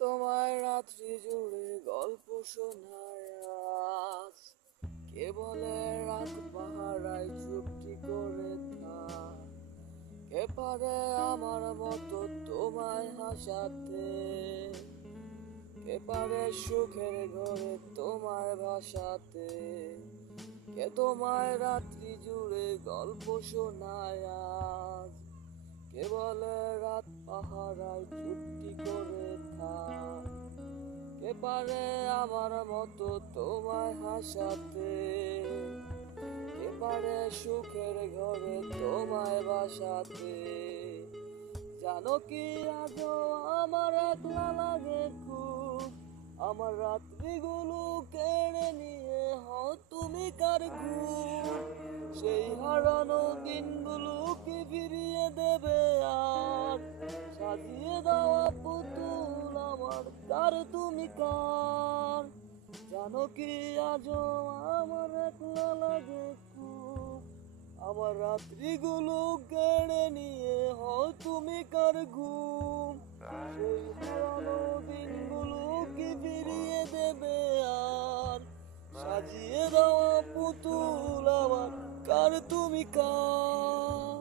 তোমায় রাত্রি জুড়ে গল্প শোনায় আজ। কে বলে রাত পাহারায় চুপটি করে থাক। কে পারে আমার মতো তোমায় হাসাতে, কে পারে সুখের ঘরে তোমায় ভাসাতে। কে তোমায় রাত্রি জুড়ে গল্প শোনায় আজ। কে বলে রাত পাহারায় চুপটি করে থাক। কে পারে আমার মতো তোমায় হাসাতে, কে পারে সুখের ঘরে তোমায় বাসাতে। জানো কি আজও আমার একলা লাগে খুব, আমার রাত্রিগুলো কেড়ে নিয়ে হও তুমি কার ঘুম। সেই হারানো দিনগুলো কি ফিরিয়ে দেবে আর? সাজিয়ে দেওয়া পুতুল আমার কার তুমি কার? জানো কি আজও আমার একলা লাগে খুব, আমার রাত্রিগুলো কেড়ে নিয়ে হও তুমি কার ঘুম। সেই হারানো দিনগুলো কি ফিরিয়ে দেবে আর? সাজিয়ে দেওয়া পুতুল আমার কার তুমি কার?